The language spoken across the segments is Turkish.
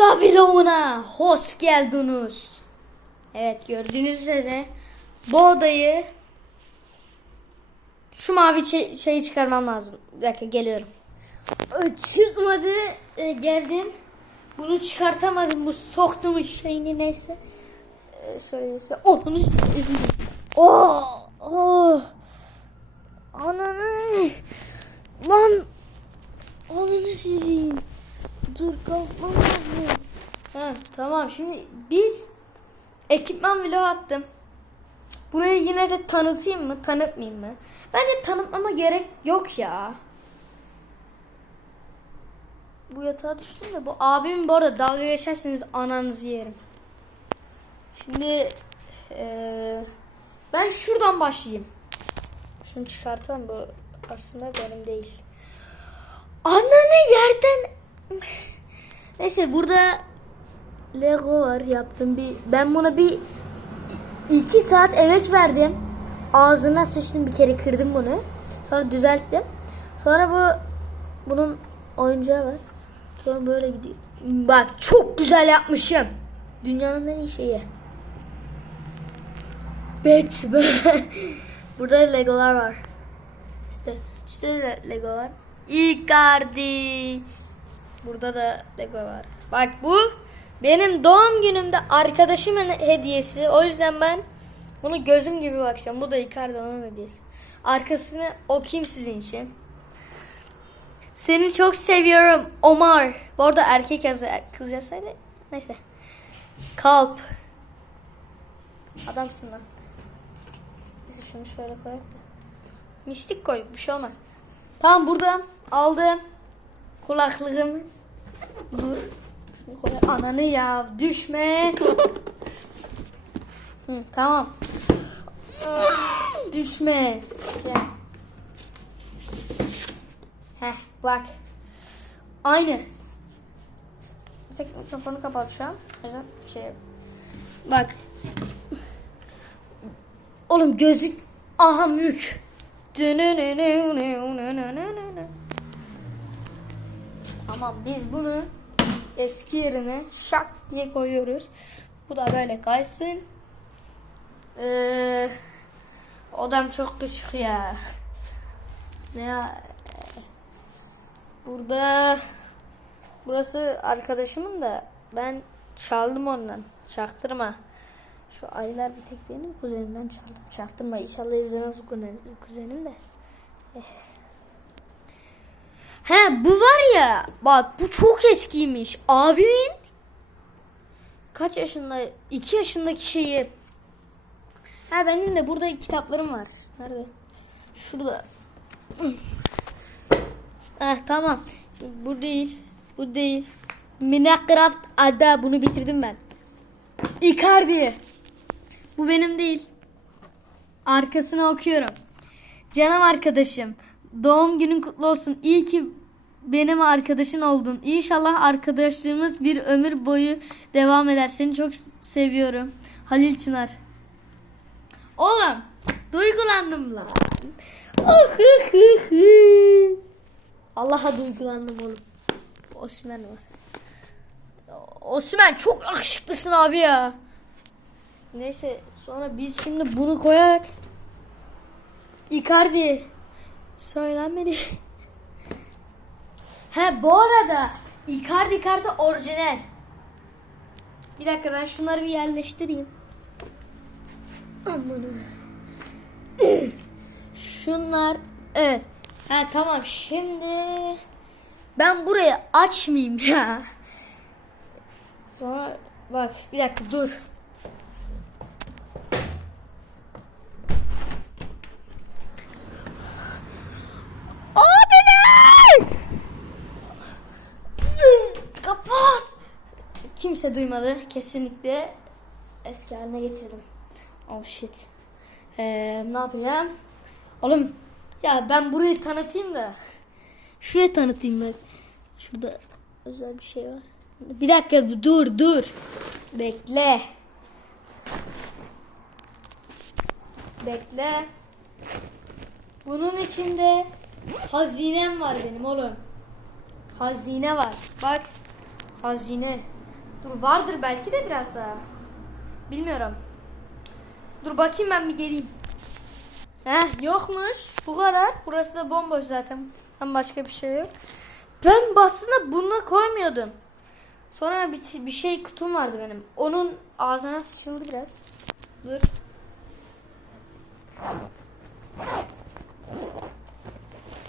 Oda vloguna hoş geldiniz. Evet gördüğünüz üzere bu odayı şu mavi şey- şeyi çıkarmam lazım. Bir dakika geliyorum. Çıkmadı e, geldim. Bunu çıkartamadım. Bu soktum şeyini neyse. E, söyleyese. Onun üstüne. Oh, oh. Ananı. Lan. Ananı seveyim. Dur kalkmam lazım. Ha, tamam şimdi biz ekipman vlogu attım. Burayı yine de tanıtayım mı tanıtmayayım mı? Bence tanıtmama gerek yok ya. Bu yatağa düştüm de bu abimin bu arada dalga geçerseniz ananızı yerim. Şimdi eee, ben şuradan başlayayım. Şunu çıkartalım bu aslında benim değil. Ananı yerden Neyse burada Lego var yaptım bir ben buna bir iki saat emek verdim. Ağzına sıçtım bir kere kırdım bunu. Sonra düzelttim. Sonra bu bunun oyuncağı var. Sonra böyle gidiyor. Bak çok güzel yapmışım. Dünyanın en iyi şeyi. Batman. Burada Legolar var. İşte işte de Lego var. Icardi. Burada da Lego var. Bak bu benim doğum günümde arkadaşımın hediyesi. O yüzden ben bunu gözüm gibi bakacağım. Bu da Icardi onun hediyesi. Arkasını okuyayım sizin için. Seni çok seviyorum Omar. Bu arada erkek yazı kız yazsaydı neyse. Kalp. Adamsın lan. Neyse şunu şöyle koyalım. Mistik koy bir şey olmaz. Tamam burada aldım. Kulaklığımı. Dur. Ananı ya düşme. Hı, tamam. Düşme. Gel. Heh bak. Aynı. Tek mikrofonu kapat şu şey. Bak. Oğlum gözük. Aha mülk. Tamam biz bunu eski yerine şak diye koyuyoruz. Bu da böyle kaysın. Ee, odam çok küçük ya. Ne ya? Burada burası arkadaşımın da ben çaldım ondan. Çaktırma. Şu aylar bir tek benim kuzenimden çaldım. Çaktırma inşallah izlemez kuzenim de. Eh. He bu var ya bak bu çok eskiymiş. Abimin kaç yaşında? 2 yaşındaki şeyi. Ha benim de burada kitaplarım var. Nerede? Şurada. Heh tamam. Şimdi bu değil. Bu değil. Minecraft ada bunu bitirdim ben. Icardi. Bu benim değil. Arkasını okuyorum. Canım arkadaşım. Doğum günün kutlu olsun. İyi ki benim arkadaşın oldun. İnşallah arkadaşlığımız bir ömür boyu devam eder. Seni çok seviyorum. Halil Çınar. Oğlum duygulandım lan. Ah, hı, hı. Allah'a duygulandım oğlum. Osman var. Osman çok yakışıklısın abi ya. Neyse sonra biz şimdi bunu koyarak Icardi söylenmedi. He bu arada Icardi kartı orijinal. Bir dakika ben şunları bir yerleştireyim. Aman. Şunlar evet. Ha tamam şimdi ben burayı açmayayım ya. Sonra bak bir dakika dur. Kapat. Kimse duymadı. Kesinlikle eski haline getirdim. Oh shit. Ee, ne yapacağım? Oğlum ya ben burayı tanıtayım da. Şurayı tanıtayım ben. Şurada özel bir şey var. Bir dakika dur dur. Bekle. Bekle. Bunun içinde hazinem var benim oğlum. Hazine var. Bak. Hazine. Dur vardır belki de biraz daha. Bilmiyorum. Dur bakayım ben bir geleyim. Heh yokmuş. Bu kadar. Burası da bomboş zaten. Hem başka bir şey yok. Ben aslında bunu koymuyordum. Sonra bir, bir şey kutum vardı benim. Onun ağzına sıçıldı biraz. Dur.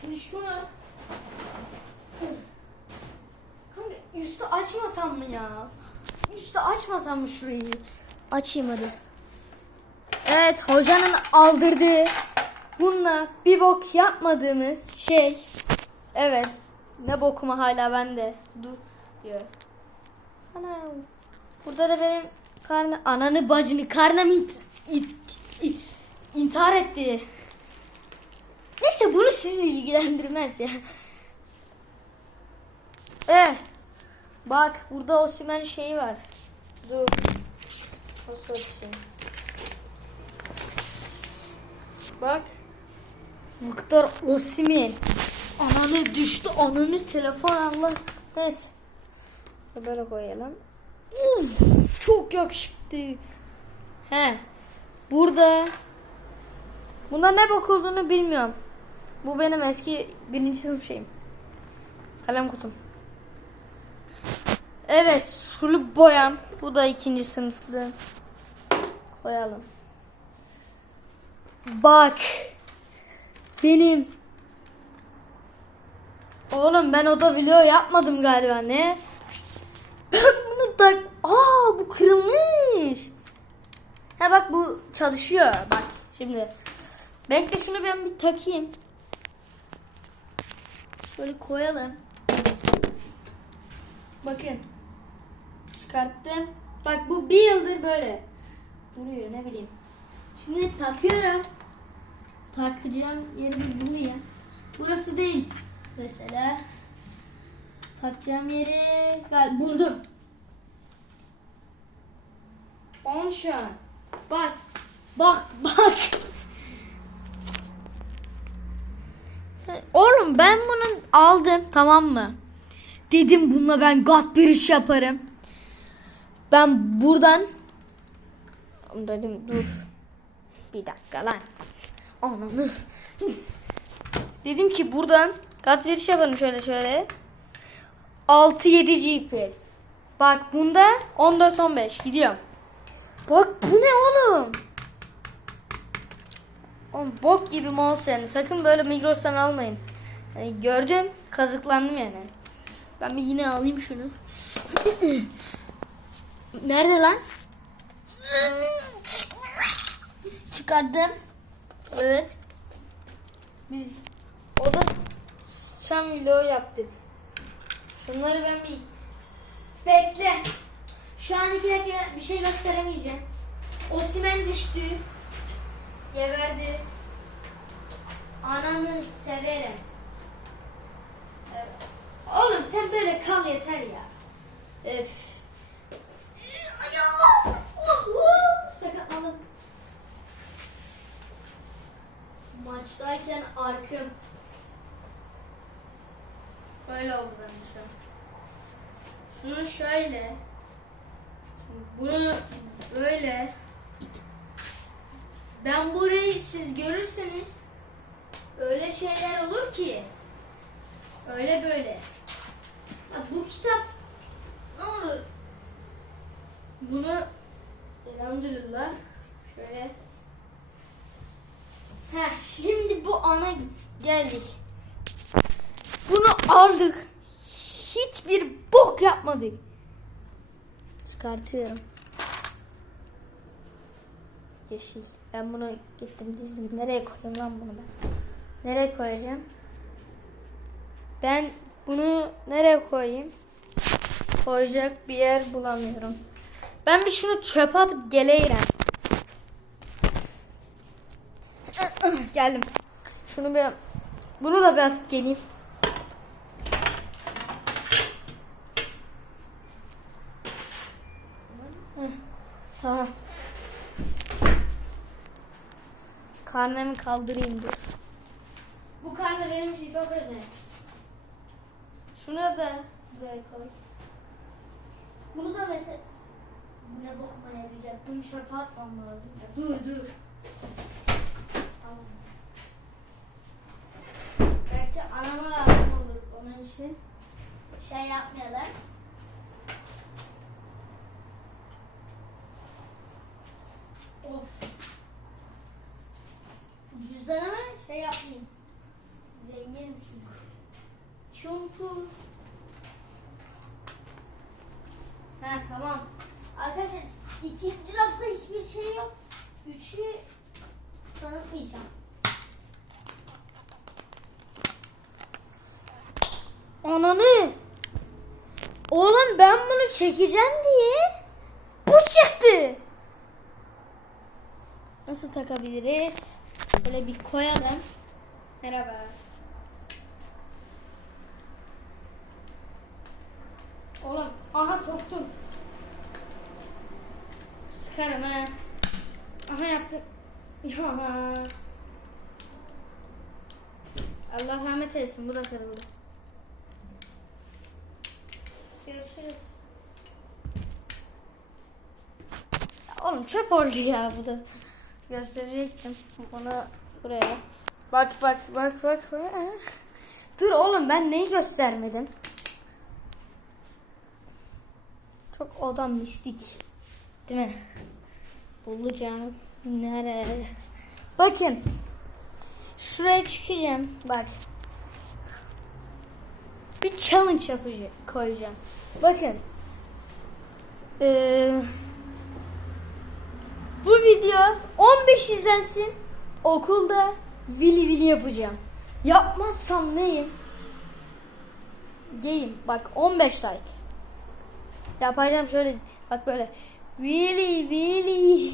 Şimdi şunu Kanka üstü açmasam mı ya? Üstü açmasam mı şurayı? Açayım hadi. Evet hocanın aldırdığı bununla bir bok yapmadığımız şey. Evet. Ne bokuma hala bende. Dur diyor. Ana. Burada da benim karnı ananı bacını karnım it, it, it, intihar etti. Neyse bunu sizi ilgilendirmez ya. Eh. Bak burada Osimhen şeyi var. Dur. Nasıl şey? Bak. Victor Osimhen. Ananı düştü. Ananı telefon Allah. Evet. Böyle koyalım. Uf, çok yakışıklı. He. Burada Bunda ne bok olduğunu bilmiyorum. Bu benim eski birinci sınıf şeyim. Kalem kutum. Evet, sulu boyam. Bu da ikinci sınıflı. Koyalım. Bak. Benim. Oğlum ben oda video yapmadım galiba ne? Ben bunu tak... Aa bu kırılmış. Ha bak bu çalışıyor. Bak şimdi. Bekle şunu ben bir takayım. Şöyle koyalım. Bakın. Çıkarttım. Bak bu bir yıldır böyle. Duruyor ne bileyim. Şimdi takıyorum. Takacağım yeri bir bulayım. Burası değil. Mesela. Takacağım yeri gal buldum. 10 şu an. Bak. Bak bak. Oğlum ben bunu aldım tamam mı? Dedim bununla ben God bir iş yaparım. Ben buradan dedim dur. Bir dakika lan. Ananı. dedim ki buradan God bir iş yaparım şöyle şöyle. 6-7 GPS. Bak bunda 14-15 gidiyorum. Bak bu ne oğlum? Oğlum bok gibi mouse yani. Sakın böyle Migros'tan almayın. Yani gördüm, kazıklandım yani. Ben bir yine alayım şunu. Nerede lan? Çıkardım. Evet. Biz o da vlogu yaptık. Şunları ben bir bekle. Şu an iki dakika bir şey gösteremeyeceğim. Osimen düştü. Geberdi. Ananı severim. Oğlum sen böyle kal yeter ya. Öf. Ayağım. Oh, oh. Sakatladım. Maçtayken arkım. Böyle oldu bende şu an. Şunu şöyle. Bunu böyle. Ben burayı siz görürseniz öyle şeyler olur ki öyle böyle. Ha, bu kitap ne olur? Bunu elhamdülillah şöyle Şimdi bu ana geldik. Bunu aldık. Hiçbir bok yapmadık. Çıkartıyorum. Yeşil. Ben bunu gittim dizdim. Nereye koyayım lan bunu ben? Nereye koyacağım? Ben bunu nereye koyayım? Koyacak bir yer bulamıyorum. Ben bir şunu çöpe atıp geleyim. Geldim. Şunu bir bunu da bir atıp geleyim. Tamam. Karnemi kaldırayım dur. Bu karne benim için çok özel. Şunu da buraya koy. Bunu da mesela. Bu ne bokuma yarayacak? Bunu çöpe atmam lazım. Dur dur. Tamam. Anama lazım olur. Onun için şey yapmayalım. Of. Cüzdanıma şey yapmayayım. Zenginim çünkü. Çünkü. Ha tamam. Arkadaşlar ikinci rafta hiçbir şey yok. Üçü tanıtmayacağım. Ananı. Oğlum ben bunu çekeceğim diye bu çıktı. Nasıl takabiliriz? Şöyle bir koyalım. Merhaba. Oğlum aha soktum. Sıkarım ha. Aha yaptım. Ya. Allah rahmet eylesin bu da kırıldı. Görüşürüz. Oğlum çöp oldu ya bu da. Gösterecektim. Bunu buraya. Bak bak bak bak. bak. Dur oğlum ben neyi göstermedim? Çok odam mistik. Değil mi? Bulacağım. Nerede? Bakın. Şuraya çıkacağım. Bak. Bir challenge yapacağım. Koyacağım. Bakın. Ee, bu video 15 izlensin. Okulda vili vili yapacağım. Yapmazsam neyim? Geyim. Bak 15 like. Yapacağım şöyle. Bak böyle. Vili vili.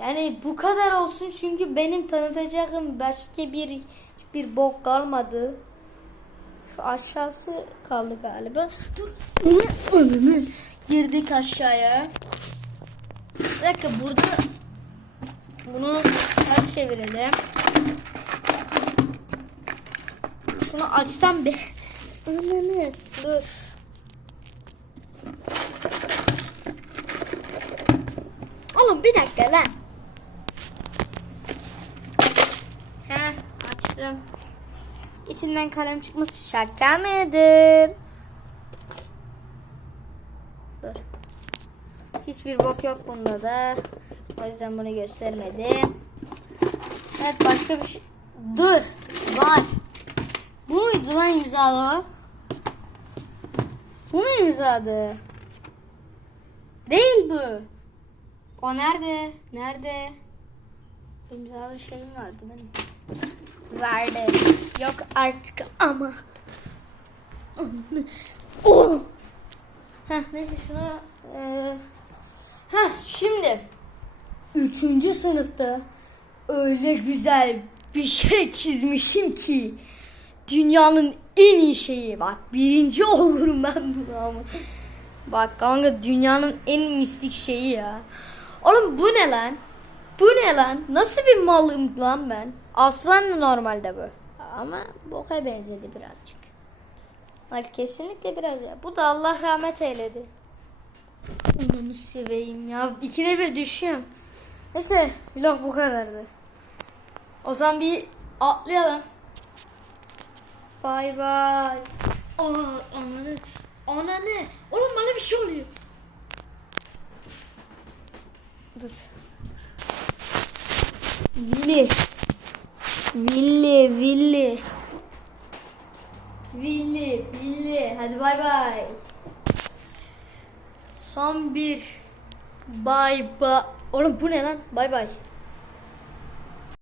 Yani bu kadar olsun çünkü benim tanıtacağım başka bir bir bok kalmadı. Şu aşağısı kaldı galiba. Dur. Önümü girdik aşağıya. Bir dakika burada bunu ters çevirelim. Şunu açsam bir. Önümü. Dur. Oğlum bir dakika lan. Heh açtım. İçinden kalem çıkması şaka mıdır? Dur. Hiçbir bok yok bunda da. O yüzden bunu göstermedim. Evet başka bir şey. Dur. Var. Bu muydu lan imzalı o? Bu mu imzadı? Değil bu. O nerede? Nerede? İmzalı şeyim vardı benim. Vardı. Yok artık ama. Oh. Heh, neyse şunu e... Heh, şimdi üçüncü sınıfta öyle güzel bir şey çizmişim ki dünyanın en iyi şeyi bak birinci olurum ben bunu ama. Bak kanka dünyanın en mistik şeyi ya. Oğlum bu ne lan? Bu ne lan? Nasıl bir malım lan ben? Aslan normalde bu. Ama boka benzedi birazcık. Bak kesinlikle biraz ya. Bu da Allah rahmet eyledi. Onu seveyim ya. İkide bir düşüyorum. Neyse vlog bu kadardı. O zaman bir atlayalım. Bay bay. Aa ananı. Ananı. Oğlum bana bir şey oluyor. Dur. Willy. Willy, Willy. Willy, Willy. Hadi bay bay. Son bir. Bay bay. Oğlum bu ne lan? Bay bay.